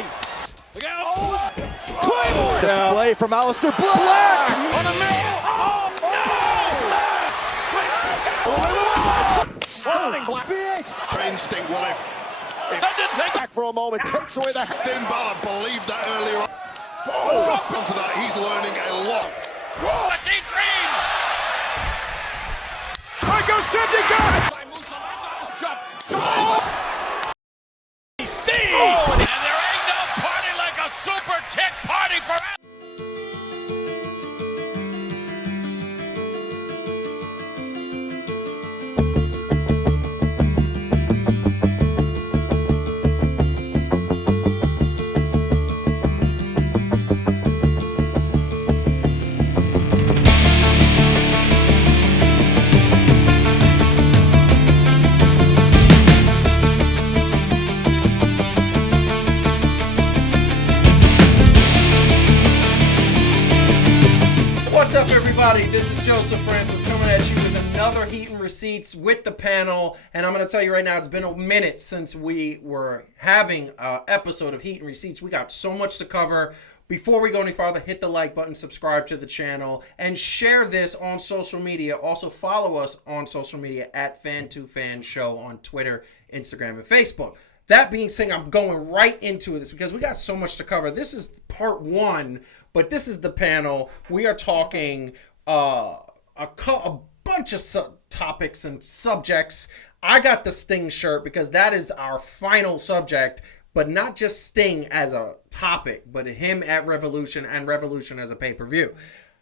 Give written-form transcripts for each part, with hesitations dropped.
ring. Look out! Claymore! Display from Aleister Black! On a middle! Oh, no! Stunning Black. Instinct will have. That didn't take Back for a moment, takes away the... Finn Balor believed that earlier on. Oh, tonight he's learning a lot. Whoa! A deep dream! Michael Syndergaard! And there ain't no party like a super kick party for What's up, everybody? This is Joseph Francis coming at you with another Heat and Receipts with the panel. And I'm going to tell you right now, it's been a minute since we were having an episode of Heat and Receipts. We got so much to cover. Before we go any farther, hit the like button, subscribe to the channel, and share this on social media. Also, follow us on social media at Fan2Fan Show on Twitter, Instagram, and Facebook. That being said, I'm going right into this because we got so much to cover. This is part one, but this is the panel. We are talking a bunch of topics and subjects. I got the Sting shirt because that is our final subject, but not just Sting as a topic, but him at Revolution and Revolution as a pay-per-view.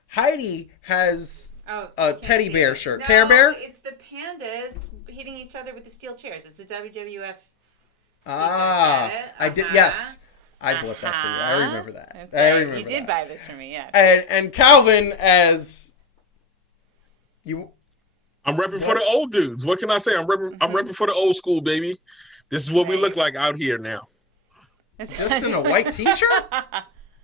Heidi has a teddy bear shirt. No, Care Bear? It's the pandas hitting each other with the steel chairs. It's the WWF. I did. Yes, I bought that for you. I remember that. That's I right. remember You did that. buy this for me, yes. And Calvin as you. I'm repping for the old dudes. What can I say? I'm repping for the old school, baby. This is what we look like out here now. Just in a white T-shirt?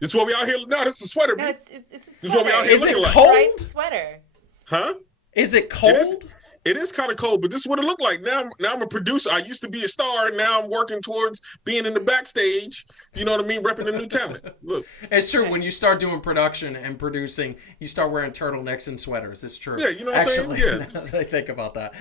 This is what we out here. No, this is a sweater. No, B. it's a sweater. This is what we out here Is it looking like. cold? Striped sweater. Huh? Is it cold? It is kind of cold, but this is what it looked like. Now I'm a producer. I used to be a star, and now I'm working towards being in the backstage. You know what I mean? Repping the new talent. Look. It's true. When you start doing production and producing, you start wearing turtlenecks and sweaters. It's true. Yeah, you know what I'm saying? Yeah. Now that I think about that.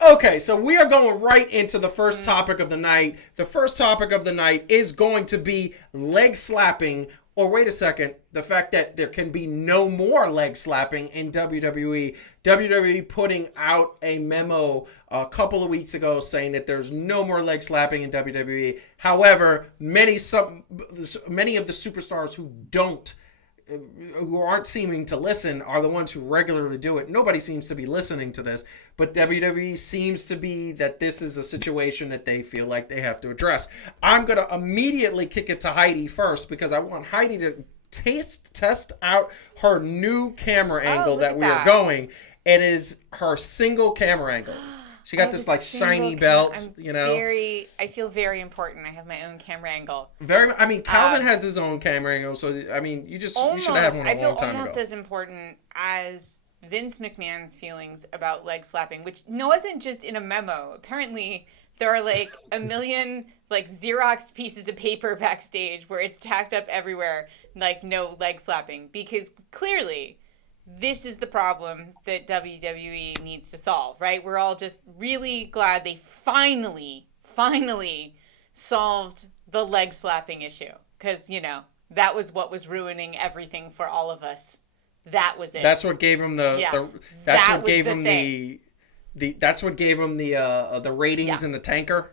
Okay, so we are going right into the first topic of the night. The first topic of the night is going to be leg slapping. Or wait a second, the fact that there can be no more leg slapping in WWE. WWE putting out a memo a couple of weeks ago saying that there's no more leg slapping in WWE. However, many of the superstars who aren't seeming to listen are the ones who regularly do it. Nobody seems to be listening to this, but WWE seems to be that this is a situation that they feel like they have to address. I'm going to immediately kick it to Heidi first because I want Heidi to test out her new camera angle that we are going. It is her single camera angle. She got this like shiny belt, you know. I feel very important. I have my own camera angle. Calvin has his own camera angle, so you should have one a long time ago. I feel almost as important as Vince McMahon's feelings about leg slapping, which wasn't just in a memo. Apparently, there are like a million like Xeroxed pieces of paper backstage where it's tacked up everywhere, like no leg slapping, because clearly this is the problem that WWE needs to solve, right? We're all just really glad they finally solved the leg slapping issue. Because, that was what was ruining everything for all of us. That was it. That's what gave him the ratings in the tanker.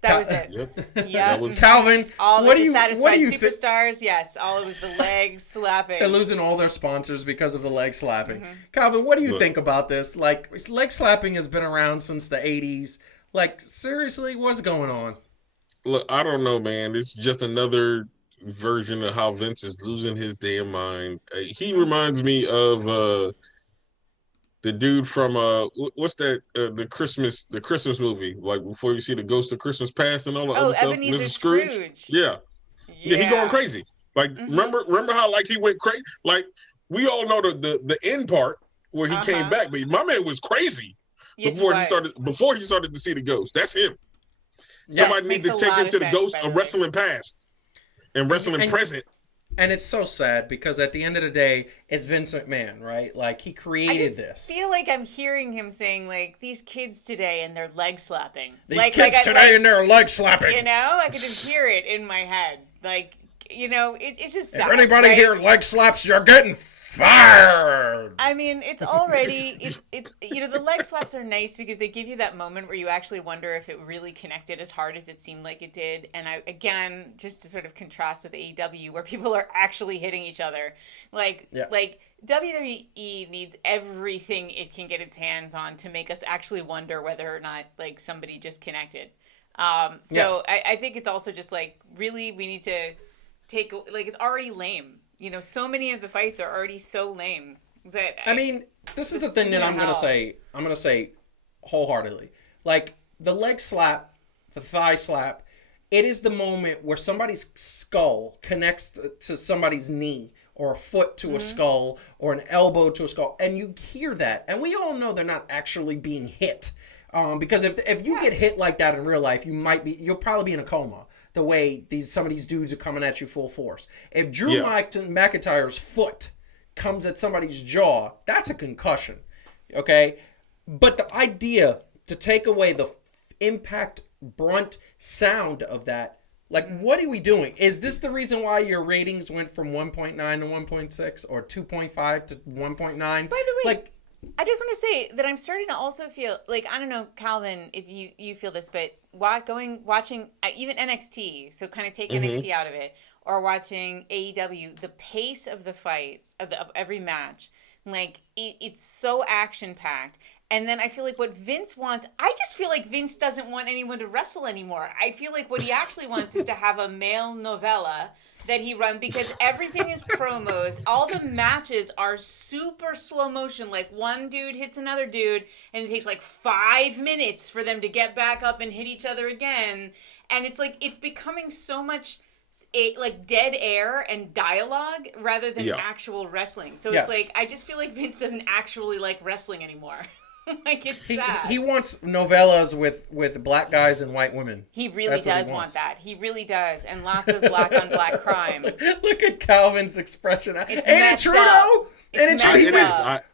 That was it. Yeah. Calvin, all what the do you dissatisfied superstars? Yes, all it was the leg slapping. They're losing all their sponsors because of the leg slapping. Calvin, what do you think about this? Like, leg slapping has been around since the 80s. Like, seriously, what's going on? Look, I don't know, man. It's just another version of how Vince is losing his damn mind. He reminds me of the dude from what's that the Christmas movie, like before you see the Ghost of Christmas Past and all the other stuff. Ebenezer Mr. Scrooge. Yeah, he going crazy. Like remember how like he went crazy. Like we all know the end part where he came back, but my man was crazy before he started to see the ghost. That's him. Somebody needs to take him to the Ghost of Wrestling Past. and wrestling present. And it's so sad because at the end of the day, it's Vince McMahon, right? Like, he created this. I feel like I'm hearing him saying, like, these kids today and they're leg slapping. These kids today and they're leg slapping. You know? I can just hear it in my head. Like, you know, it's just sad. If anybody here leg slaps, you're getting fired. I mean, it's already, it's you know, the leg slaps are nice because they give you that moment where you actually wonder if it really connected as hard as it seemed like it did. And again, just to sort of contrast with AEW where people are actually hitting each other, like WWE needs everything it can get its hands on to make us actually wonder whether or not like somebody just connected. I think it's also just like, really, we need to take, like, it's already lame. You know, so many of the fights are already so lame that I mean, this is the thing that I'm gonna say wholeheartedly. Like, the leg slap, the thigh slap, it is the moment where somebody's skull connects to somebody's knee, or a foot to a skull, or an elbow to a skull, and you hear that, and we all know they're not actually being hit, because if you get hit like that in real life, you'll probably be in a coma. The way some of these dudes are coming at you full force. If Drew McIntyre's foot comes at somebody's jaw, that's a concussion, okay? But the idea to take away the impact, brunt sound of that, like, what are we doing? Is this the reason why your ratings went from 1.9 to 1.6 or 2.5 to 1.9? By the way, like, I just want to say that I'm starting to also feel like, I don't know, Calvin, if you feel this, but watching even NXT, so kind of take NXT out of it, or watching AEW, the pace of the fights of every match, like it's so action packed. And then I feel like what Vince wants, I just feel like Vince doesn't want anyone to wrestle anymore. I feel like what he actually wants is to have a male novella that he runs, because everything is promos. All the matches are super slow motion. Like, one dude hits another dude, and it takes like 5 minutes for them to get back up and hit each other again. And it's like, it's becoming so much like dead air and dialogue rather than actual wrestling. So it's like, I just feel like Vince doesn't actually like wrestling anymore. Like, it's sad. He wants novellas with black guys and white women. He really does want that. He really does. And lots of black on black crime. Look at Calvin's expression. It's Ain't it true, though?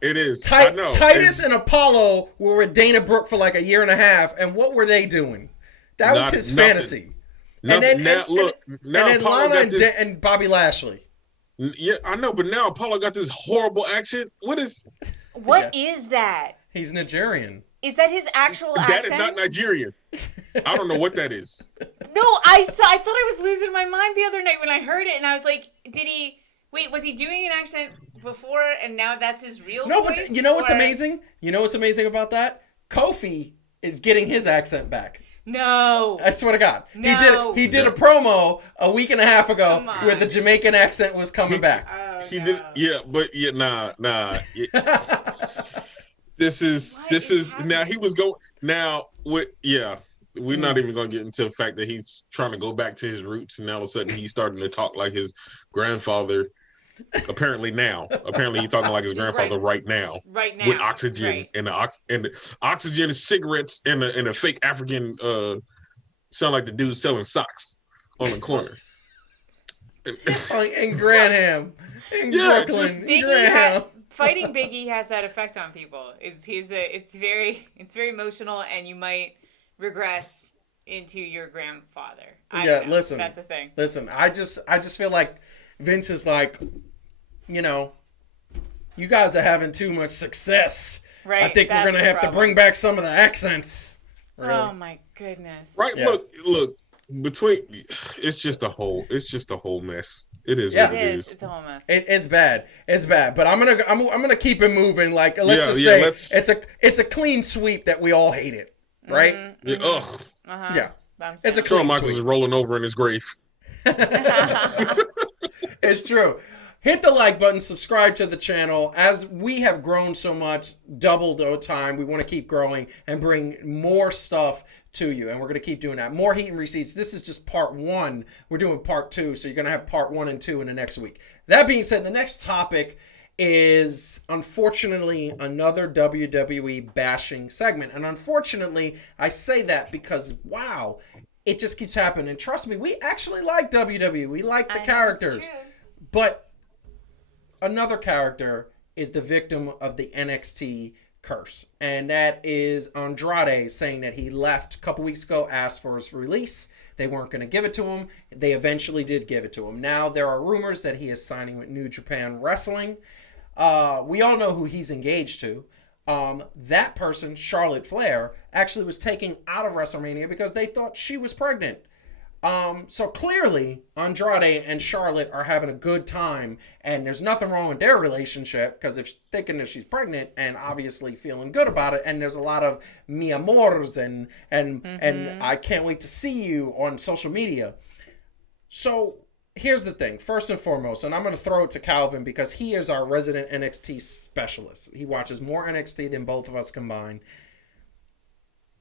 It is. Titus and Apollo were with Dana Brooke for like a year and a half, and what were they doing? That was his fantasy. And then Lana and Bobby Lashley. Yeah, I know, but now Apollo got this horrible accent. What is that? He's Nigerian. Is that his actual accent? That is not Nigerian. I don't know what that is. No, I thought I was losing my mind the other night when I heard it, and I was like, was he doing an accent before, and now that's his real voice? No, but you know what's amazing? You know what's amazing about that? Kofi is getting his accent back. No. I swear to God. No. He did a promo a week and a half ago where the Jamaican accent was coming back. Did, nah. Yeah. This is now he was going now with we're not even going to get into the fact that he's trying to go back to his roots, and now all of a sudden he's starting to talk like his grandfather. Apparently he's talking like his grandfather right now with oxygen and the oxygen, cigarettes, and a fake African sound like the dude selling socks on the corner in Granham, in Brooklyn. Fighting Biggie has that effect on people. It's very emotional, and you might regress into your grandfather. Listen, that's the thing. Listen, I just feel like Vince is like, you know, you guys are having too much success. Right. I think we're gonna have to bring back some of the accents. Really. Oh my goodness. Right. Yeah. Look. It's just a whole mess. It is what it is. It's a whole mess. It's bad. It's bad. But I'm gonna keep it moving. Like, let's say it's a clean sweep that we all hate it, right? Mm-hmm. Yeah. Ugh. Uh-huh. Yeah. It's a clean Shawn Michaels sweep. is rolling over in his grave. It's true. Hit the like button, subscribe to the channel. As we have grown so much, doubled our time, we want to keep growing and bring more stuff to you, and we're going to keep doing that. More heat and receipts. This is just part 1. We're doing part 2, so you're going to have part 1 and 2 in the next week. That being said, the next topic is, unfortunately, another WWE bashing segment. And unfortunately, I say that because, wow, it just keeps happening. And trust me, we actually like WWE. We like the I know, characters. it's true. But another character is the victim of the NXT curse. And that is Andrade saying that he left a couple weeks ago, asked for his release. They weren't going to give it to him. They eventually did give it to him. Now there are rumors that he is signing with New Japan Wrestling. We all know who he's engaged to. That person, Charlotte Flair, actually was taken out of WrestleMania because they thought she was pregnant. So clearly, Andrade and Charlotte are having a good time, and there's nothing wrong with their relationship, because if thinking that she's pregnant and obviously feeling good about it, and there's a lot of mi amors and I can't wait to see you on social media. So here's the thing, first and foremost, and I'm going to throw it to Calvin because he is our resident NXT specialist. He watches more NXT than both of us combined.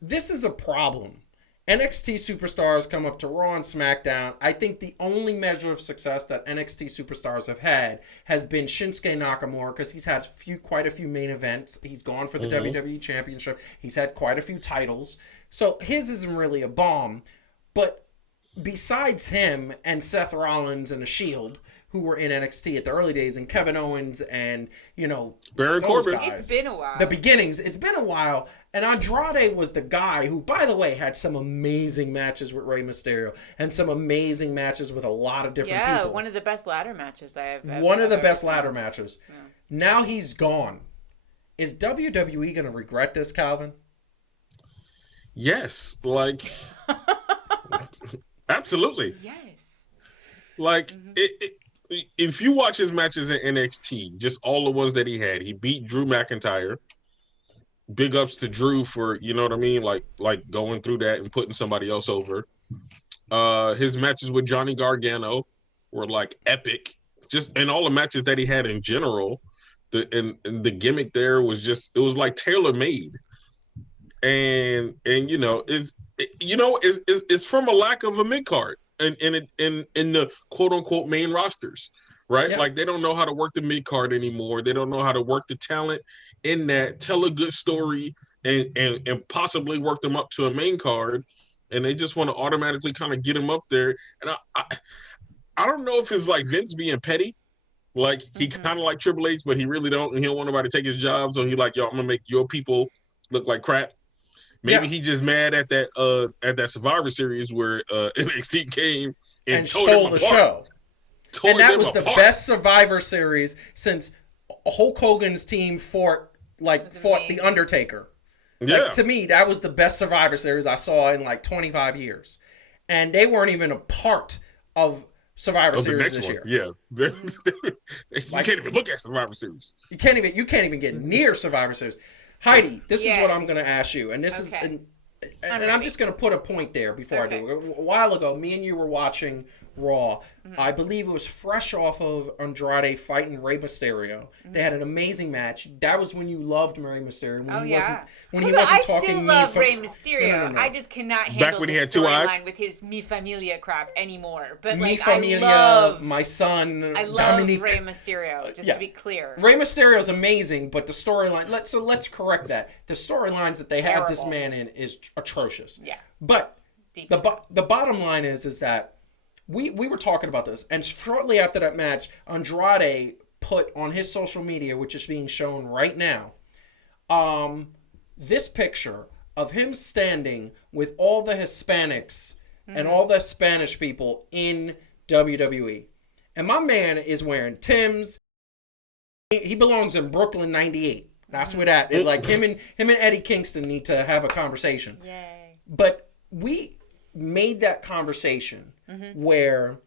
This is a problem. NXT superstars come up to Raw and SmackDown. I think the only measure of success that NXT superstars have had has been Shinsuke Nakamura, because he's had quite a few main events. He's gone for the WWE Championship. He's had quite a few titles. So his isn't really a bomb. But besides him and Seth Rollins and The Shield, who were in NXT at the early days, and Kevin Owens and, Baron Corbin. guys, It's been a while. the beginnings, it's been a while. And Andrade was the guy who, by the way, had some amazing matches with Rey Mysterio and some amazing matches with a lot of different people. Yeah, one of the best ladder matches I have. One of the best ladder matches. Yeah. Now he's gone. Is WWE going to regret this, Calvin? Yes, absolutely. Yes. If you watch his matches in NXT, just all the ones that he beat Drew McIntyre. Big ups to Drew for, you know what I mean? Like going through that and putting somebody else over. His matches with Johnny Gargano were epic. And all the matches that he had in general, the gimmick there was it was tailor made. And it's from a lack of a mid card in the quote unquote main rosters, right? Yeah. They don't know how to work the mid card anymore. They don't know how to work the talent in that, tell a good story and possibly work them up to a main card, and they just want to automatically kind of get them up there. And I don't know if it's Vince being petty, he kind of like Triple H, but he really don't, and he don't want nobody to take his job, so he yo, I'm gonna make your people look like crap. Maybe he just mad at that Survivor Series where NXT came and stole the show. And that was the best Survivor Series since Hulk Hogan's team fought The Undertaker. Yeah. To me, that was the best Survivor Series I saw in 25 years. And they weren't even a part of Survivor Series this year. Yeah. You can't even look at Survivor Series. You can't even get near Survivor Series. Heidi, this is what I'm going to ask you. And this is and I'm just going to put a point there before I do. A while ago, me and you were watching Raw. I believe it was fresh off of Andrade fighting Rey Mysterio. They had an amazing match. That was when you loved Rey Mysterio. When he wasn't talking. I still love Rey Mysterio. No. I just cannot handle the storyline with his Mi Familia crap anymore. But Mi Familia, my son, I love Dominique. Rey Mysterio. Just to be clear, Rey Mysterio is amazing, but the storyline. Let's correct that. The storylines that they have this man in is atrocious. Yeah, but the bottom line is that. We were talking about this, and shortly after that match, Andrade put on his social media, which is being shown right now, this picture of him standing with all the Hispanics and all the Spanish people in WWE. And my man is wearing Tim's. He belongs in Brooklyn 98. That's where that him and Eddie Kingston need to have a conversation. Yay. But we made that conversation where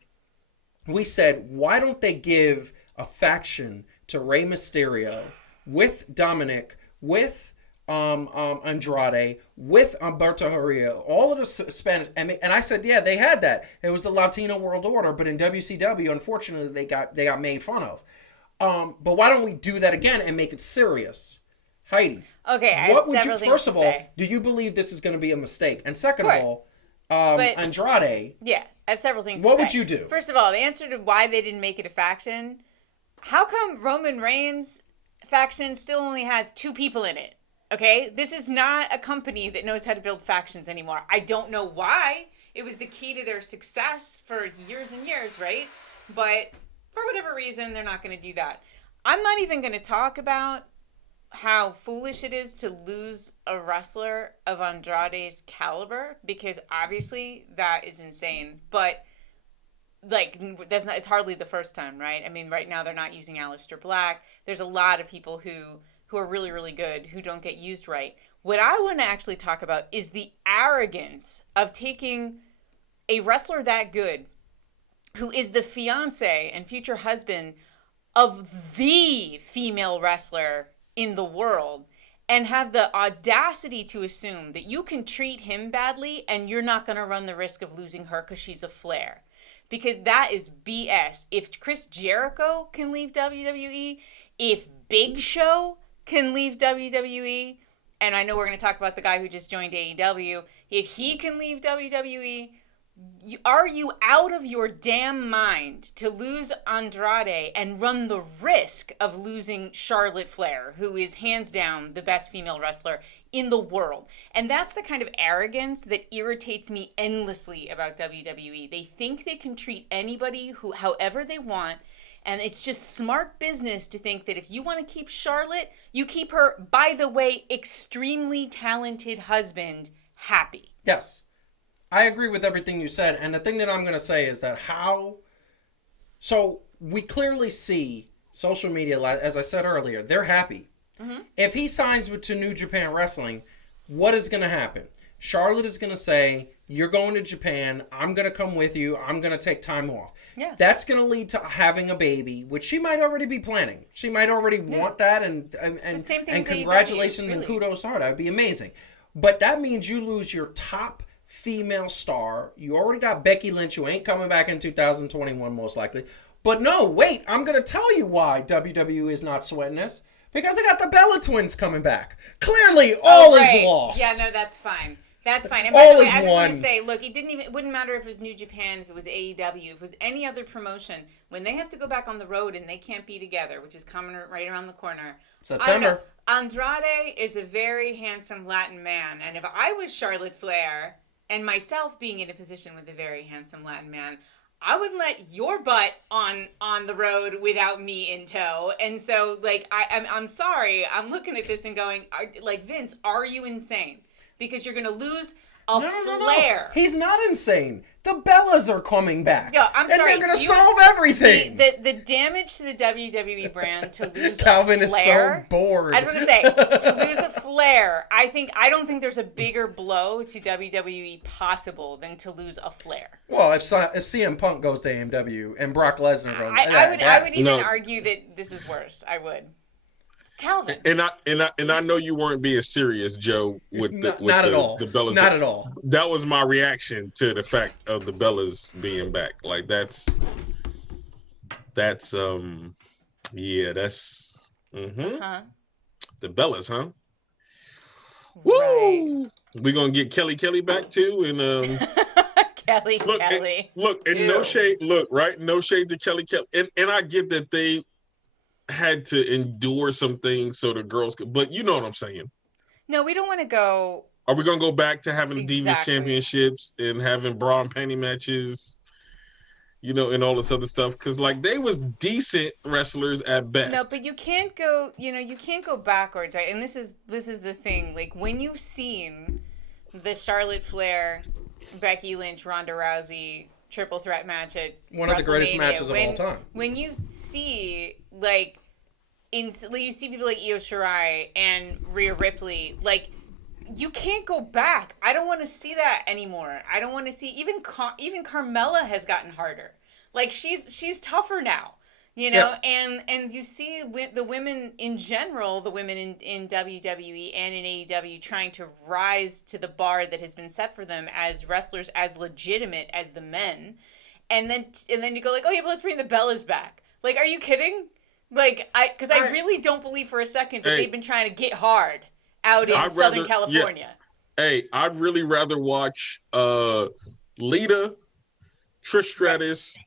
we said, why don't they give a faction to Rey Mysterio with Dominic, with Andrade, with Humberto Herrera, all of the Spanish, and I said, yeah, they had that. It was the Latino World Order, but in WCW, unfortunately, they got made fun of. But why don't we do that again and make it serious? Heidi. Okay, I have several things First of all, do you believe this is going to be a mistake? And second of all, Andrade. Yeah, I have several things What would you do? First of all, the answer to why they didn't make it a faction, how come Roman Reigns' faction still only has 2 people in it? Okay? This is not a company that knows how to build factions anymore. I don't know why. It was the key to their success for years and years, right? But for whatever reason, they're not going to do that. I'm not even going to talk about how foolish it is to lose a wrestler of Andrade's caliber, because obviously that is insane. But like, it's hardly the first time, right? I mean, right now they're not using Aleister Black. There's a lot of people who are really, really good who don't get used right. What I want to actually talk about is the arrogance of taking a wrestler that good, who is the fiance and future husband of the female wrestler in the world, and have the audacity to assume that you can treat him badly and you're not going to run the risk of losing her because she's a Flair. Because that is BS. If Chris Jericho can leave WWE, if Big Show can leave WWE, and I know we're going to talk about the guy who just joined AEW, if he can leave WWE, are you out of your damn mind to lose Andrade and run the risk of losing Charlotte Flair, who is hands down the best female wrestler in the world? And that's the kind of arrogance that irritates me endlessly about WWE. They think they can treat anybody however they want, and it's just smart business to think that if you want to keep Charlotte, you keep her, by the way, extremely talented husband happy. Yes. I agree with everything you said, and the thing that I'm going to say is that so we clearly see social media, as I said earlier, they're happy. Mm-hmm. If he signs to New Japan Wrestling, what is going to happen? Charlotte is going to say, you're going to Japan, I'm going to come with you, I'm going to take time off. Yeah. That's going to lead to having a baby, which she might already be planning. She might already want that, and congratulations and kudos to her. That would be amazing. But that means you lose your top female star. You already got Becky Lynch, who ain't coming back in 2021 most likely. But no, wait, I'm going to tell you why WWE is not sweating this. Because they got the Bella Twins coming back. Clearly, all is lost. Yeah, no, that's fine. That's fine. And by the way, I just want to say, look, it wouldn't matter if it was New Japan, if it was AEW, if it was any other promotion. When they have to go back on the road and they can't be together, which is coming right around the corner. September. Andrade is a very handsome Latin man. And if I was Charlotte Flair, and myself being in a position with a very handsome Latin man, I wouldn't let your butt on the road without me in tow. And so, like, I'm sorry. I'm looking at this and going, Vince, are you insane? Because you're going to lose a Flair. No. He's not insane. The Bellas are coming back. Yeah, I'm sorry. And they're going to solve everything. The damage to the WWE brand to lose Calvin a Flair. Is so bored. I just want to say, to lose a Flair, I don't think there's a bigger blow to WWE possible than to lose a Flair. Well, if CM Punk goes to AEW and Brock Lesnar goes, I would even argue that this is worse. I would. Calvin. And I know you weren't being serious, Joe, with the Bellas. Not at all. That was my reaction to the fact of the Bellas being back. Like that's the Bellas, huh? Woo! Right. We're gonna get Kelly back too, and Kelly. And no shade. Look, right? No shade to Kelly. And I get that they had to endure some things so the girls could, but you know what I'm saying. No, we don't want to go. Are we gonna go back to having Divas championships and having bra and panty matches, and all this other stuff? Because like they was decent wrestlers at best. No, but you can't go. You can't go backwards, right? And this is the thing. Like when you've seen the Charlotte Flair, Becky Lynch, Ronda Rousey triple threat match at one of the greatest matches of all time. When you see you see people like Io Shirai and Rhea Ripley, like you can't go back. I don't want to see that anymore. I don't want to see even Carmella has gotten harder. Like she's tougher now, Yeah. And you see the women in general, the women in WWE and in AEW trying to rise to the bar that has been set for them as wrestlers as legitimate as the men. And then you go like, oh yeah, but let's bring the Bellas back. Like, are you kidding? Like, because I really don't believe for a second that they've been trying to get hard out in Southern California. Yeah. Hey, I'd really rather watch Lita, Trish Stratus,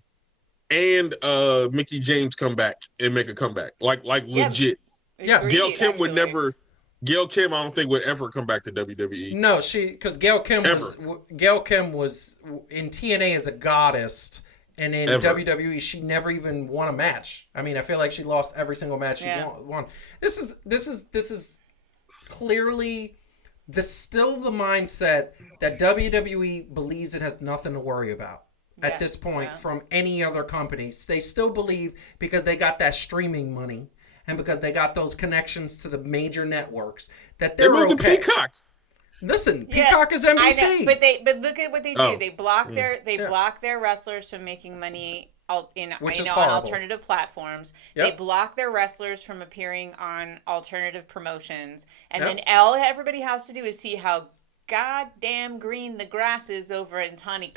and Mickey James come back and make a comeback. Like legit. Yes. Gail Kim would never Gail Kim, I don't think would ever come back to WWE. No, because Gail Kim was in TNA as a goddess, and in WWE she never even won a match. I mean, I feel like she lost every single match she won. This is clearly still the mindset that WWE believes it has nothing to worry about at this point from any other companies. They still believe because they got that streaming money. And because they got those connections to the major networks, that they're moved okay. to Peacock. Listen, Peacock is NBC. I know, but look at what they do. They block their wrestlers from making money on alternative platforms. Yep. They block their wrestlers from appearing on alternative promotions, and then all everybody has to do is see how goddamn green the grass is over in Tony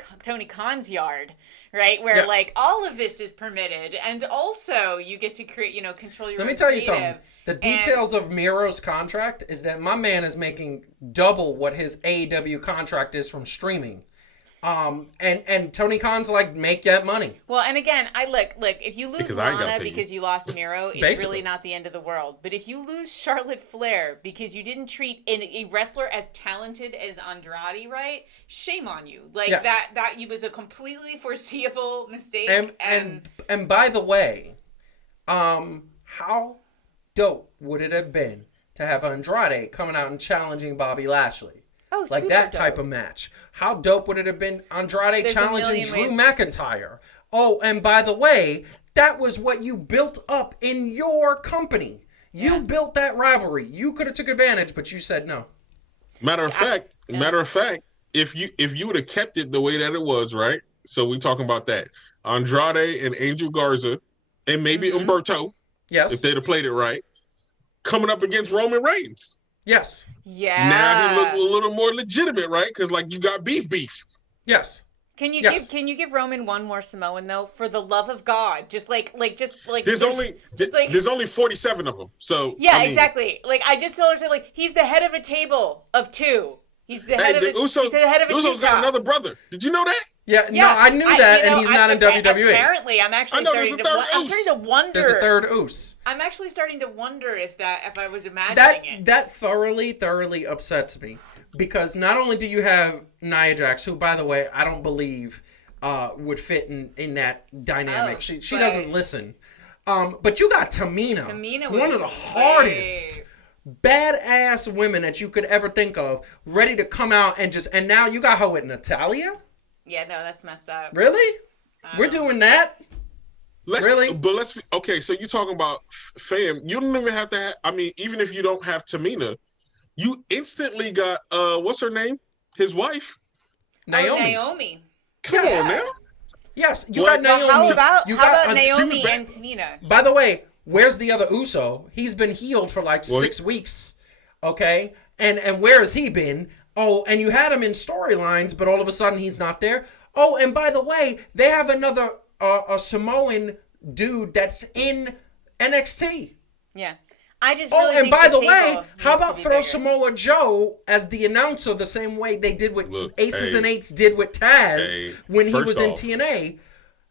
Khan's yard, right? Where like all of this is permitted, and also you get to create, control your. Let me tell you something. The details of Miro's contract is that my man is making double what his AEW contract is from streaming. And Tony Khan's like, make that money. Well, and again, look, if you lose Lana because you lost Miro, it's really not the end of the world. But if you lose Charlotte Flair because you didn't treat a wrestler as talented as Andrade, right? Shame on you. Like that was a completely foreseeable mistake. And by the way, how dope would it have been to have Andrade coming out and challenging Bobby Lashley? Oh, like that type of match. How dope would it have been Andrade challenging Drew McIntyre? Oh, and by the way, that was what you built up in your company. You built that rivalry. You could have took advantage, but you said no. Matter of fact, if you would have kept it the way that it was, right? So we talking about that. Andrade and Angel Garza and maybe Humberto. Yes. If they'd have played it right. Coming up against Roman Reigns. Yes. Yeah. Now he looked a little more legitimate, right? Because you got beef. Yes. Can you give Roman one more Samoan though? For the love of God, just like. There's only 47 of them. So exactly. Like I just told her he's the head of a table of two. He's the head of a Usos got another brother. Did you know that? Yeah, no, I knew that, and he's not in WWE. Apparently, I'm actually starting to wonder. There's a third Oos. I'm actually starting to wonder if I was imagining it. That thoroughly upsets me, because not only do you have Nia Jax, who, by the way, I don't believe would fit in that dynamic. She doesn't listen. But you got Tamina one of the hardest badass women that you could ever think of, ready to come out and now you got her with Natalya. Yeah, no, that's messed up. Really? We're doing that? Okay, so you're talking about fam. You don't even have to even if you don't have Tamina, you instantly got, what's her name? His wife? Naomi. Come on now. Yes, you got Naomi. How about Naomi and Tamina? By the way, where's the other Uso? He's been healed for 6 weeks. Okay? And where has he been? Oh, and you had him in storylines, but all of a sudden he's not there. Oh, and by the way, they have another a Samoan dude that's in NXT. Yeah. I just and by the way, how about throw Samoa Joe as the announcer the same way they did with Aces and Eights did with Taz when he was in TNA?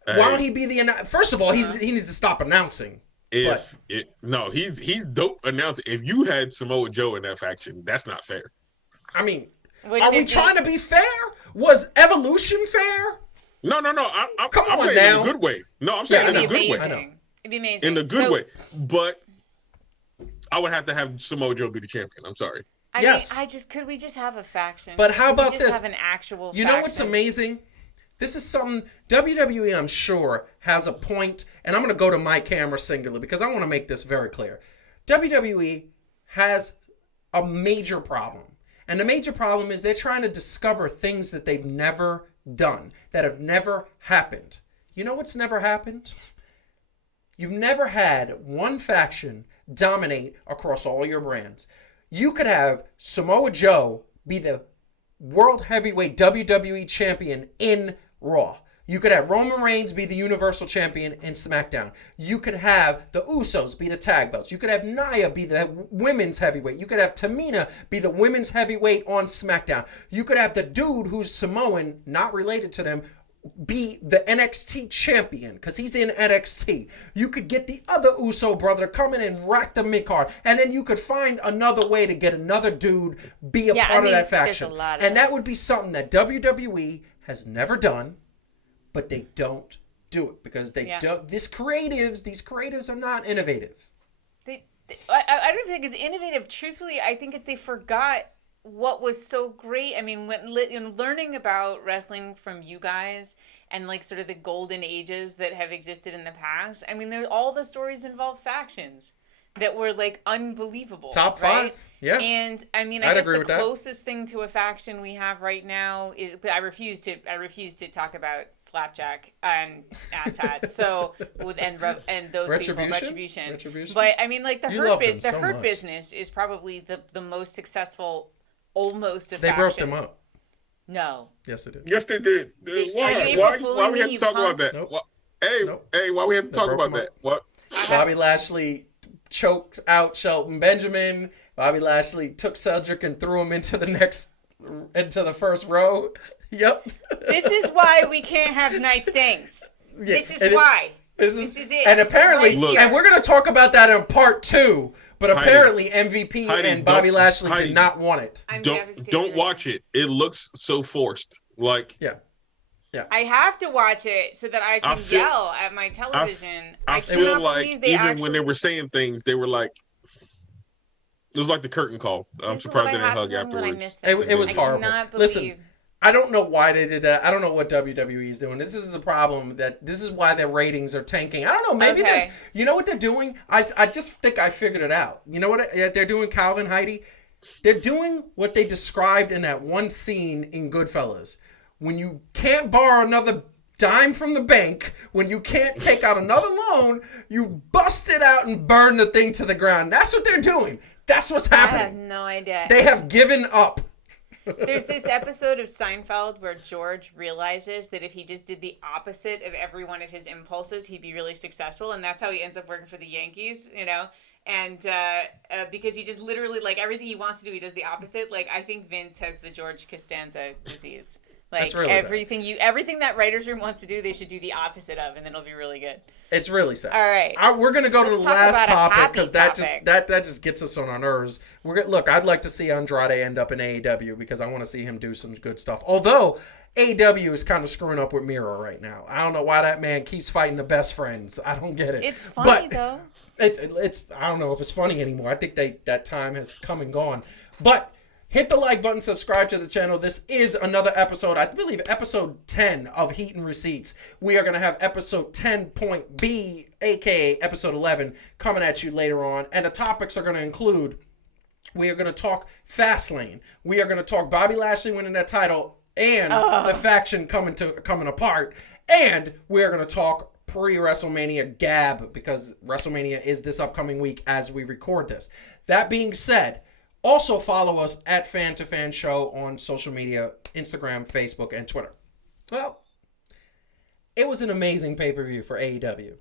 Why don't he be the announcer? First of all, he needs to stop announcing. He's dope announcing. If you had Samoa Joe in that faction, that's not fair. I mean, are we trying to be fair? Was Evolution fair? No. I'm saying now. in a good way. No, I'm saying in a good way. I know. It'd be amazing. In a good way. But I would have to have Samoa Joe be the champion. I'm sorry. I mean, could we just have a faction? But how about this? Have an actual faction? You know what's amazing? This is something WWE, I'm sure, has a point, and I'm going to go to my camera singular because I want to make this very clear. WWE has a major problem. And the major problem is they're trying to discover things that they've never done, that have never happened. You know what's never happened? You've never had one faction dominate across all your brands. You could have Samoa Joe be the World Heavyweight WWE Champion in Raw. You could have Roman Reigns be the Universal Champion in SmackDown. You could have the Usos be the tag belts. You could have Nia be the women's heavyweight. You could have Tamina be the women's heavyweight on SmackDown. You could have the dude who's Samoan, not related to them, be the NXT champion because he's in NXT. You could get the other Uso brother to come in and rack the mid-card, and then you could find another way to get another dude be a part of that faction. And that would be something that WWE has never done, but they don't do it because they don't. These creatives are not innovative. I don't think it's innovative. Truthfully, I think it's they forgot what was so great. I mean, when learning about wrestling from you guys and like sort of the golden ages that have existed in the past, I mean, all the stories involve factions that were like unbelievable. Top 5, yeah. And I mean, I guess the closest thing to a faction we have right now is, but I refuse to talk about Slapjack and Asshat. So and those Retribution. But I mean, like the Hurt Business is probably the most successful. Almost a faction. They broke them up. No. Yes, they did. Yes, they did. Why we have to talk about that? Nope. Hey, why we have to talk about that? What? Bobby Lashley choked out Shelton Benjamin. Bobby Lashley took Cedric and threw him into the first row. Yep. This is why we can't have nice things. Yeah. This is why. This is it. And apparently, and we're going to talk about that in part 2. But apparently MVP and Bobby Lashley did not want it. Don't watch it. It looks so forced. Like yeah. I have to watch it so that I can yell at my television. I feel like even when they were saying things, they were like, it was like the curtain call. I'm surprised they didn't hug afterwards. It was horrible. Listen, I don't know why they did that. I don't know what WWE is doing. This is the problem. This is why their ratings are tanking. I don't know. Maybe you know what they're doing? I just think I figured it out. You know what they're doing, Calvin, Heidi? They're doing what they described in that one scene in Goodfellas. When you can't borrow another dime from the bank, when you can't take out another loan, you bust it out and burn the thing to the ground. That's what they're doing. That's what's happening. I have no idea. They have given up. There's this episode of Seinfeld where George realizes that if he just did the opposite of every one of his impulses, he'd be really successful. And that's how he ends up working for the Yankees, you know? And because he just literally, like, everything he wants to do, he does the opposite. Like, I think Vince has the George Costanza disease. Like, really everything that writer's room wants to do, they should do the opposite of, and then it'll be really good. It's really sad. All right. We're going to go to the last topic because that just gets us on our nerves. Look, I'd like to see Andrade end up in AEW because I want to see him do some good stuff. Although AEW is kind of screwing up with Miro right now. I don't know why that man keeps fighting the best friends. I don't get it. It's funny, though. It's I don't know if it's funny anymore. I think that time has come and gone. But hit the like button, subscribe to the channel. This is another episode, I believe episode 10 of Heat and Receipts. We are going to have episode 10.B, aka episode 11, coming at you later on. And the topics are going to include, we are going to talk Fastlane. We are going to talk Bobby Lashley winning that title and the faction coming apart. And we are going to talk pre-WrestleMania gab because WrestleMania is this upcoming week as we record this. That being said, also follow us at Fan to Fan Show on social media, Instagram, Facebook, and Twitter. Well, it was an amazing pay-per-view for AEW.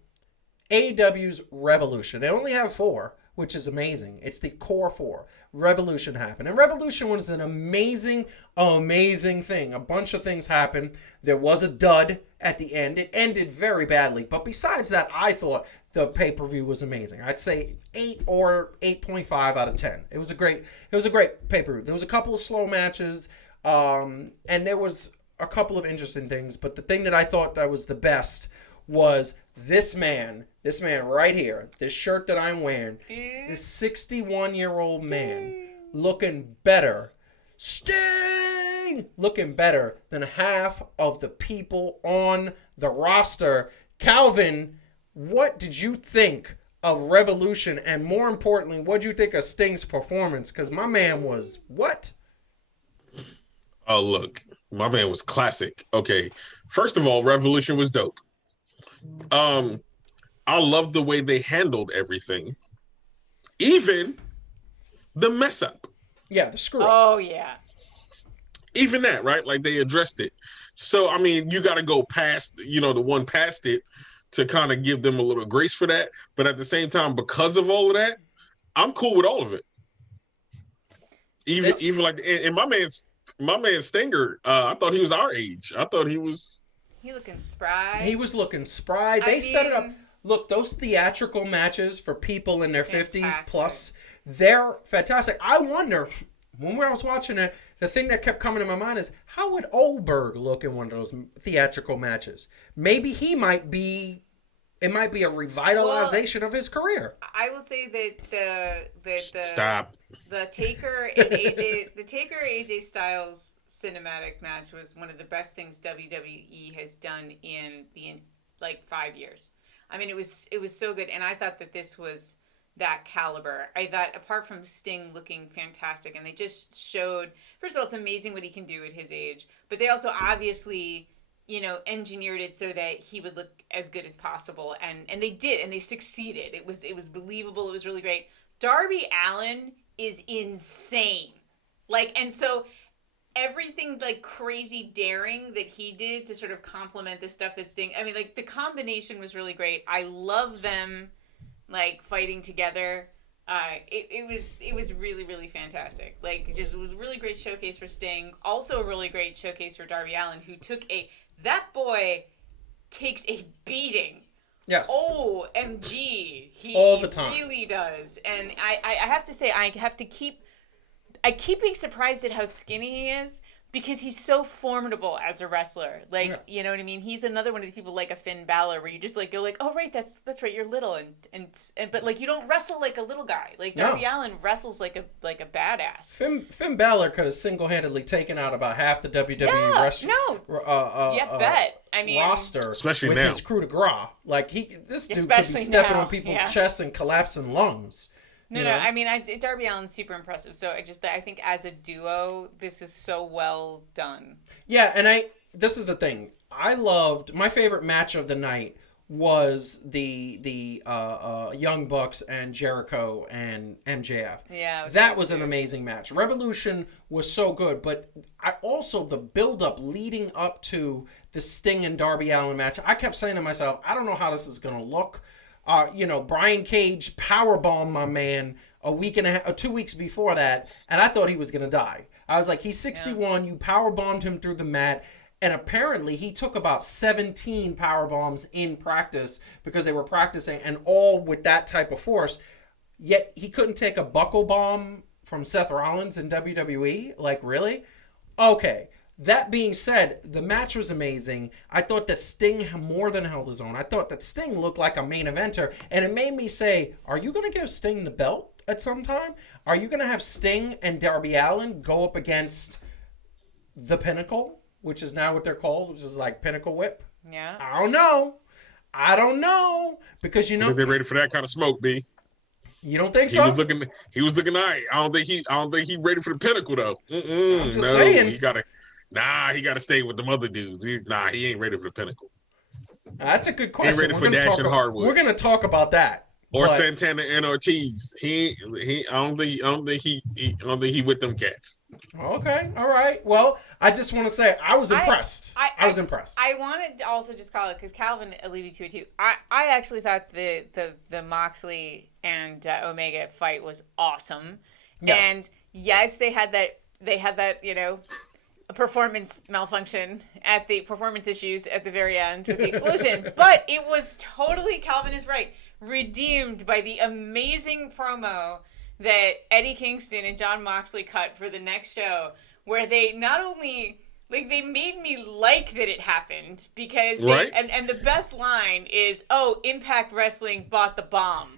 AEW's Revolution. They only have 4, which is amazing. It's the core 4. Revolution happened. And Revolution was an amazing, amazing thing. A bunch of things happened. There was a dud at the end. It ended very badly. But besides that, I thought the pay-per-view was amazing. I'd say 8 or 8.5 out of 10. It was a great pay-per-view. There was a couple of slow matches, and there was a couple of interesting things. But the thing that I thought that was the best was this man right here, this shirt that I'm wearing, this 61-year-old man looking better, looking better than half of the people on the roster. Calvin, what did you think of Revolution? And more importantly, what did you think of Sting's performance? Because my man was what? Oh, look, my man was classic. Okay, first of all, Revolution was dope. I love the way they handled everything, even the mess up. Yeah, the screw up. Oh yeah. Even that, right? Like they addressed it. So I mean, you got to go past, the one past it to kind of give them a little grace for that. But at the same time, because of all of that, I'm cool with all of it. Even like, and my man Stinger, I thought he was our age. I thought he was He looking spry. He was looking spry. They set it up. Look, those theatrical matches for people in their 50s plus, they're fantastic. I wonder, when I was watching it, the thing that kept coming to my mind is, how would Oldberg look in one of those theatrical matches? Maybe it might be a revitalization of his career. I will say that the Taker and AJ Styles cinematic match was one of the best things WWE has done in 5 years. I mean, it was so good, and I thought that this was that caliber. I thought, apart from Sting looking fantastic, and they just showed, first of all, it's amazing what he can do at his age, but they also obviously, engineered it so that he would look as good as possible, and they did, and they succeeded. It was believable. It was really great. Darby Allin is insane. And so everything crazy daring that he did to sort of complement the stuff that Sting, I mean, the combination was really great. I love them fighting together. It was really, really fantastic. It was a really great showcase for Sting. Also a really great showcase for Darby Allin, who that boy takes a beating. Yes. OMG. He all the time. Really does. And I have to say, I keep being surprised at how skinny he is, because he's so formidable as a wrestler. You know what I mean? He's another one of these people like a Finn Balor, where you just go oh right, that's right, you're little, but you don't wrestle like a little guy. Darby Allin wrestles like a badass. Finn Balor could have single-handedly taken out about half the WWE roster, especially with now. his coup de grace. This dude could be stepping on people's chests and collapsing lungs. No. I mean, Darby Allin's super impressive. So I think as a duo, this is so well done. Yeah, and this is the thing. I loved, my favorite match of the night was the Young Bucks and Jericho and MJF. Yeah, that was an amazing match. Revolution was so good, but also the build-up leading up to the Sting and Darby Allin match. I kept saying to myself, I don't know how this is going to look. Brian Cage powerbombed my man 2 weeks before that, and I thought he was going to die. I was like, he's 61, you powerbombed him through the mat, and apparently he took about 17 powerbombs in practice because they were practicing, and all with that type of force, yet he couldn't take a buckle bomb from Seth Rollins in WWE? Really? Okay. That being said, the match was amazing. I thought that Sting more than held his own. I thought that Sting looked like a main eventer. And it made me say, are you going to give Sting the belt at some time? Are you going to have Sting and Darby Allin go up against the Pinnacle, which is now what they're called, which is Pinnacle Whip? Yeah. I don't know. Because I think they're ready for that kind of smoke, B. You don't think so? He was looking all right. I don't think he's ready for the Pinnacle, though. I'm just saying. He got to stay with them other dudes. He ain't ready for the Pinnacle. That's a good question. He ain't ready for Dash and Hardwood. We're going to talk about that. Or Santana and Ortiz. I don't think he with them cats. Okay, all right. Well, I just want to say I was impressed. I was impressed. I wanted to also just call it, because Calvin alluded to it too. I actually thought the Moxley and Omega fight was awesome. Yes. And yes, they had that a performance malfunction at the performance issues at the very end with the explosion, but it was totally, Calvin is right, redeemed by the amazing promo that Eddie Kingston and Jon Moxley cut for the next show, where they not only they made me like that it happened, because and the best line is, Impact Wrestling bought the bomb.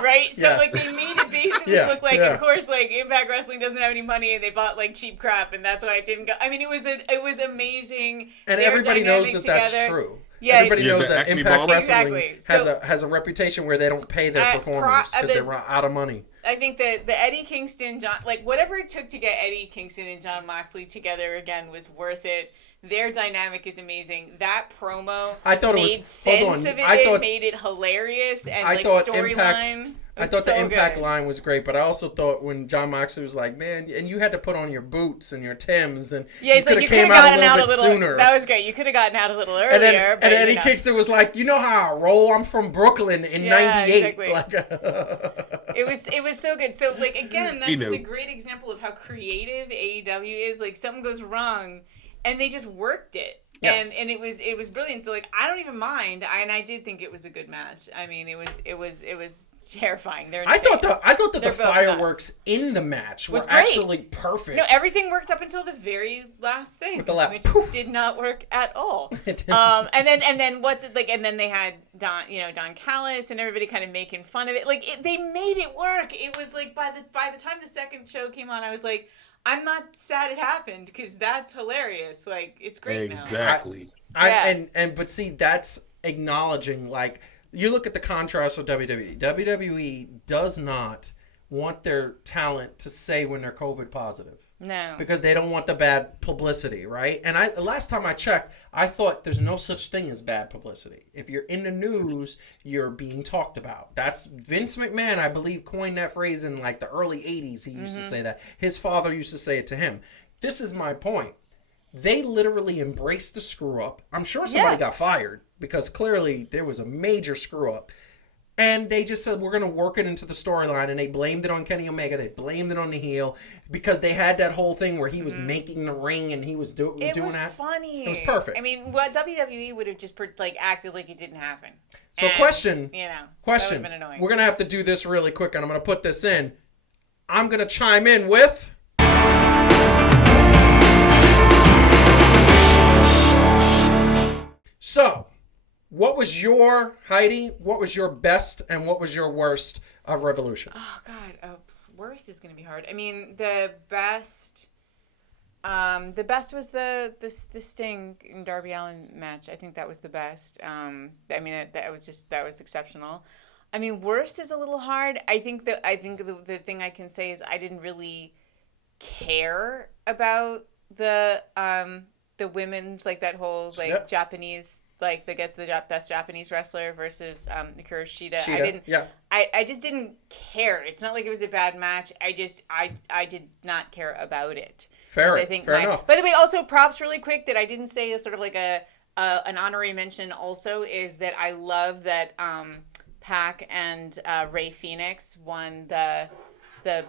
Right? So Yes. they made it basically look like, of course, Impact Wrestling doesn't have any money and they bought cheap crap, and that's why it didn't go. I mean, it was amazing. And everybody knows that that's true. Yeah, everybody knows that Impact Wrestling exactly. has a reputation where they don't pay their performers because they're out of money. I think that the Eddie Kingston, whatever it took to get Eddie Kingston and Jon Moxley together again was worth it. Their dynamic is amazing. That promo made sense of it. It made it hilarious, and storyline. I thought the Impact line was great, but I also thought when Jon Moxley was like, man, and you had to put on your boots and your Timbs, and you could have came out a little bit sooner. That was great. You could have gotten out a little earlier. And then Eddie Kingston was like, you know how I roll? I'm from Brooklyn in '98. Exactly. It was so good. So again, that's just a great example of how creative AEW is. Something goes wrong, and they just worked it. Yes. And it was brilliant. So like I don't even mind. I did think it was a good match. I mean, it was terrifying. I thought that the They're both nuts. In the match were Was great. actually perfect. No, everything worked up until the very last thing, With the lap. which Poof. did not work at all. It didn't. And then what's it like? And then they had Don Callis and everybody kind of making fun of it. Like they made it work. It was like by the time the second show came on, I was like, I'm not sad it happened because that's hilarious. Like it's great Exactly. But see, that's acknowledging, like, you look at the contrast with WWE. WWE does not want their talent to say when they're COVID positive. No. Because they don't want the bad publicity, right? And last time I checked, I thought there's no such thing as bad publicity. If you're in the news, you're being talked about. That's Vince McMahon, I believe, coined that phrase in like the early 80s. He used to say that. His father used to say it to him. This is my point. They literally embraced the screw up. I'm sure somebody got fired because clearly there was a major screw up. And they just said, we're going to work it into the storyline. And they blamed it on Kenny Omega. They blamed it on the heel because they had that whole thing where he was making the ring and he was doing that. It was funny. It was perfect. I mean, what WWE would have just acted like it didn't happen. So And, question. that Question. would've been annoying. We're going to have to do this really quick and I'm going to put this in. I'm going to chime in with... So... what was your, Heidi, what was your best and what was your worst of Revolution? Oh, God. Worst is going to be hard. I mean, the best was the Sting and Darby Allin match. I think that was the best. I mean, that was exceptional. I mean, worst is a little hard. I think the thing I can say is I didn't really care about the women's, like that whole Japanese, like the best Japanese wrestler versus Hikaru Shida. I just didn't care. It's not like it was a bad match. I did not care about it. Fair enough. By the way, also props really quick that I didn't say as sort of like an honorary mention also is that I love that Pac and Rey Fénix won the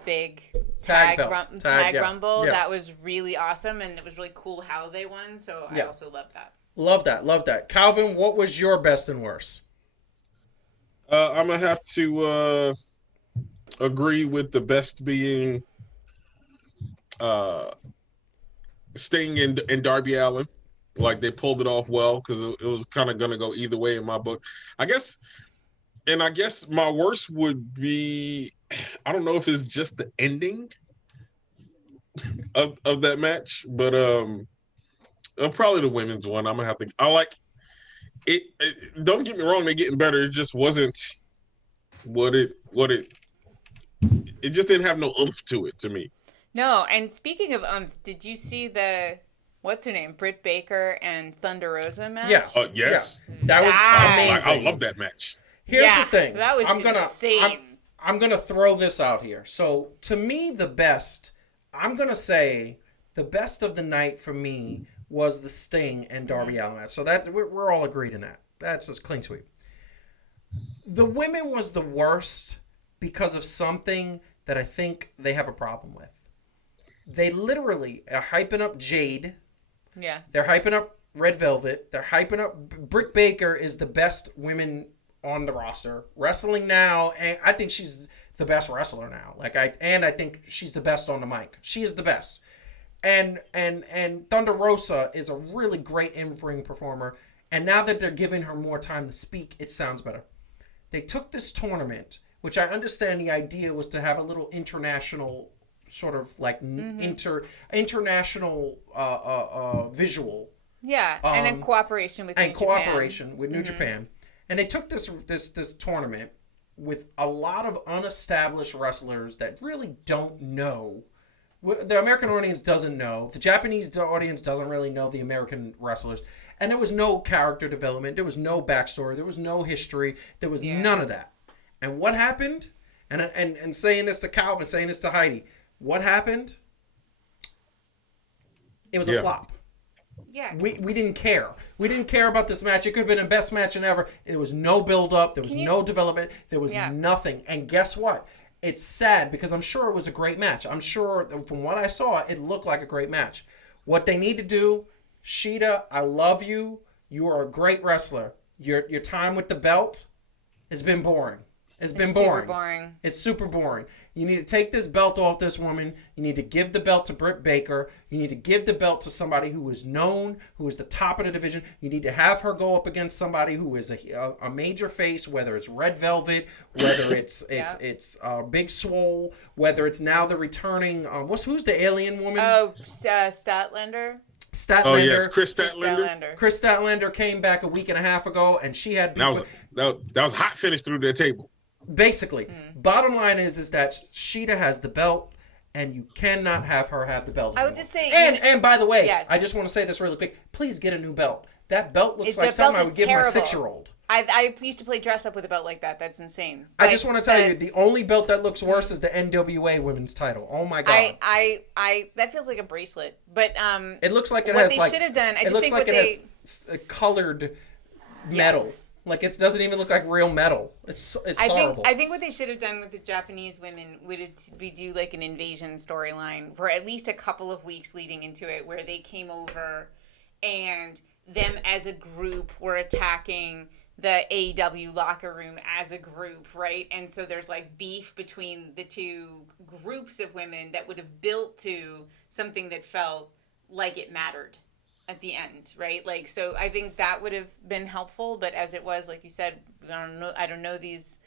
big tag rumble. Yeah. That was really awesome and it was really cool how they won. So I also love that. Love that. Calvin, what was your best and worst? I'm gonna have to agree with the best being Sting and Darby Allin. Like they pulled it off well because it was kind of gonna go either way in my book. I guess my worst would be, I don't know if it's just the ending of that match, but probably the women's one. I'm gonna have to. I like it. Don't get me wrong; they're getting better. It just wasn't what it. It just didn't have no oomph to it to me. No, and speaking of did you see what's her name, Britt Baker and Thunder Rosa match? Yeah. Yes. That was amazing. I love that match. Here's the thing. That was insane. I'm gonna throw this out here. So to me, the best. I'm gonna say the best of the night for me was the Sting and Darby Allin match. So we're all agreed in that. That's just clean sweep. The women was the worst because of something that I think they have a problem with. They literally are hyping up Jade. Yeah. They're hyping up Red Velvet. They're hyping up Britt Baker is the best women on the roster. Wrestling now, and I think she's the best wrestler now. I think she's the best on the mic. She is the best. And Thunder Rosa is a really great in-ring performer. And now that they're giving her more time to speak, it sounds better. They took this tournament, which I understand the idea was to have a little international sort of like international visual. Yeah, and in cooperation with New Japan. And they took this tournament with a lot of unestablished wrestlers that really don't know. The American audience doesn't know. The Japanese audience doesn't really know the American wrestlers. And there was no character development. There was no backstory. There was no history. There was none of that. And what happened? And saying this to Calvin, saying this to Heidi, what happened? It was a flop. Yeah. We didn't care. We didn't care about this match. It could have been the best match in ever. There was no build-up. There was no development. There was nothing. And guess what? It's sad because I'm sure it was a great match. I'm sure from what I saw, it looked like a great match. What they need to do, Sheeta, I love you. You are a great wrestler. Your time with the belt has been boring. It's been boring. Super boring. It's super boring. You need to take this belt off this woman. You need to give the belt to Britt Baker. You need to give the belt to somebody who is known, who is the top of the division. You need to have her go up against somebody who is a major face, whether it's Red Velvet, whether it's Big Swole, whether it's now the returning who's the alien woman? Oh, Statlander. Statlander. Oh yes, Chris Statlander. Chris Statlander came back a week and a half ago, and she had that was a hot finish through their table. Basically, bottom line is that Sheeta has the belt, and you cannot have her have the belt anymore. I would just say, and by the way, yes. I just want to say this really quick. Please get a new belt. That belt looks like something I would give my 6-year-old. I used to play dress up with a belt like that. That's insane. I just want to tell you, the only belt that looks worse is the NWA women's title. Oh my god! I that feels like a bracelet, but it looks like it what has they like should have done. I it just looks think like what it has colored metal. Yes. Like it doesn't even look like real metal. It's horrible. I think what they should have done with the Japanese women would be do like an invasion storyline for at least a couple of weeks leading into it, where they came over and them as a group were attacking the AEW locker room as a group, right? And so there's like beef between the two groups of women that would have built to something that felt like it mattered at the end, right? Like, so I think that would have been helpful, but as it was, like you said, I don't know these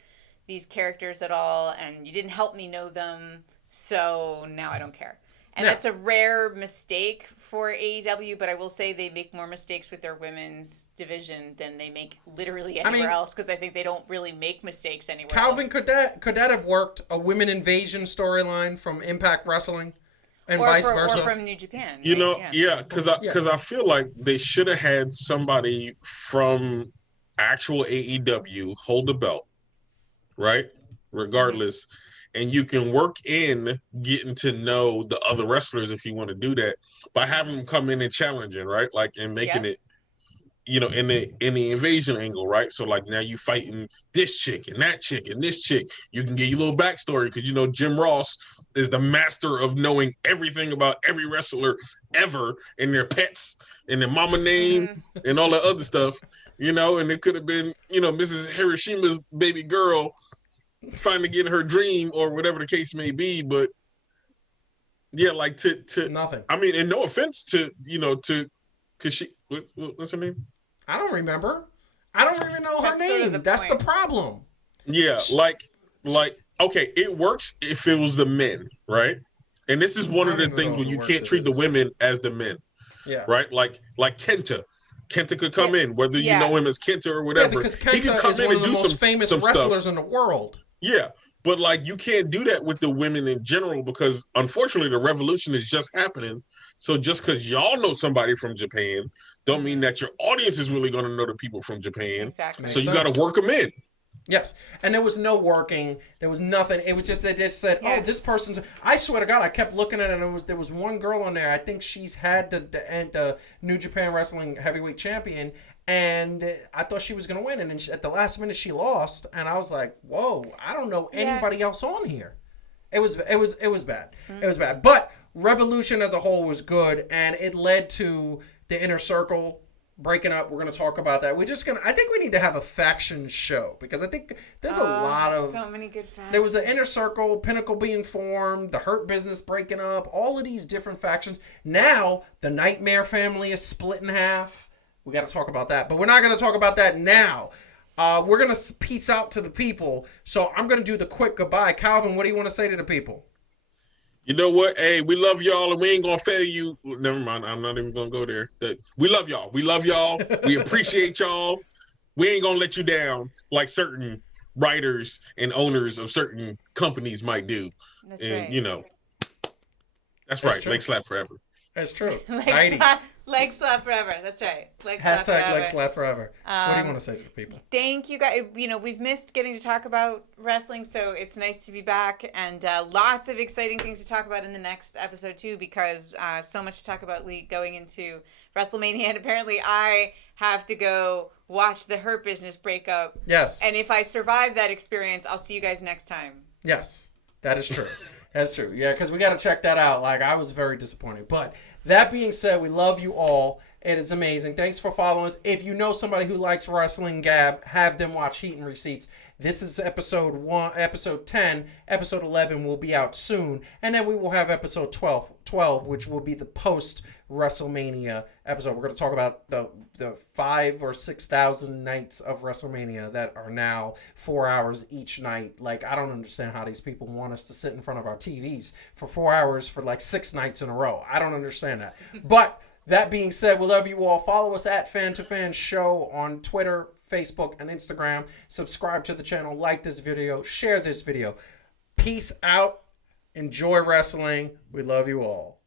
characters at all, and you didn't help me know them, so now I don't care. And that's a rare mistake for AEW, but I will say they make more mistakes with their women's division than they make literally anywhere else, because I think they don't really make mistakes anywhere Calvin, else. could that have worked, a women invasion storyline from Impact Wrestling? And vice versa. Or from New Japan. You know, yeah, because I feel like they should have had somebody from actual AEW hold the belt, right? Regardless. And you can work in getting to know the other wrestlers if you want to do that by having them come in and challenging, right? Like, and making it, you know, in the invasion angle, right? So like now you fighting this chick and that chick and this chick. You can get your little backstory because you know Jim Ross is the master of knowing everything about every wrestler ever and their pets and their mama name and all that other stuff, you know. And it could have been, you know, Mrs. Hiroshima's baby girl finally getting her dream or whatever the case may be. But yeah, like to nothing. I mean, and no offense to, you know, to because she what's her name? I don't remember. I don't even know her name. Sort of That's point. the problem. Yeah, like okay, it works if it was the men, right? And this is one of the things when you can't treat the women as the men. Yeah. Right? Like Kenta. Kenta could come in, whether you know him as Kenta or whatever. Yeah, because he could Kenta come is in one and of the do most famous some wrestlers stuff. in the world. Yeah. But like you can't do that with the women in general because unfortunately the revolution is just happening. So just because y'all know somebody from Japan don't mean that your audience is really going to know the people from Japan. Exactly. So you got to work them in. Yes, and there was no working. There was nothing. It was just they just said, "Oh, this person's." I swear to God, I kept looking at it, and there was one girl on there. I think she's had the New Japan Wrestling Heavyweight Champion, and I thought she was gonna win, and then at the last minute she lost, and I was like, "Whoa, I don't know anybody else on here." It was bad. It was bad. But Revolution as a whole was good, and it led to the Inner Circle breaking up. We're going to talk about that. I think we need to have a faction show because I think there's a lot of so many good factions. There was the Inner Circle, Pinnacle being formed, the Hurt Business breaking up, all of these different factions. Now the Nightmare family is split in half. We got to talk about that, but we're not going to talk about that now. We're going to peace out to the people. So I'm going to do the quick goodbye. Calvin, what do you want to say to the people? You know what? Hey, we love y'all, and we ain't gonna fail you. Never mind. I'm not even gonna go there. We love y'all. We love y'all. We appreciate y'all. We ain't gonna let you down like certain writers and owners of certain companies might do. That's and right. You know, that's right. True. Leg slap forever. That's true. Leg slap forever. That's right. Hashtag leg slap forever. What do you want to say to the people? Thank you guys. You know, we've missed getting to talk about wrestling, so it's nice to be back, and lots of exciting things to talk about in the next episode too, because so much to talk about going into WrestleMania, and apparently I have to go watch the Hurt Business breakup. Yes. And if I survive that experience, I'll see you guys next time. Yes, that is true. That's true. Yeah, because we got to check that out. Like, I was very disappointed. But that being said, we love you all. It is amazing. Thanks for following us. If you know somebody who likes wrestling, Gab, have them watch Heat and Receipts. This is episode 1, episode 10. Episode 11 will be out soon. And then we will have episode 12, which will be the post-WrestleMania episode. We're going to talk about the 5,000 or 6,000 nights of WrestleMania that are now 4 hours each night. Like, I don't understand how these people want us to sit in front of our TVs for 4 hours for like 6 nights in a row. I don't understand that. But that being said, we love you all. Follow us at Fan to Fan Show on Twitter, Facebook, and Instagram. Subscribe to the channel, like this video, share this video. Peace out. Enjoy wrestling. We love you all.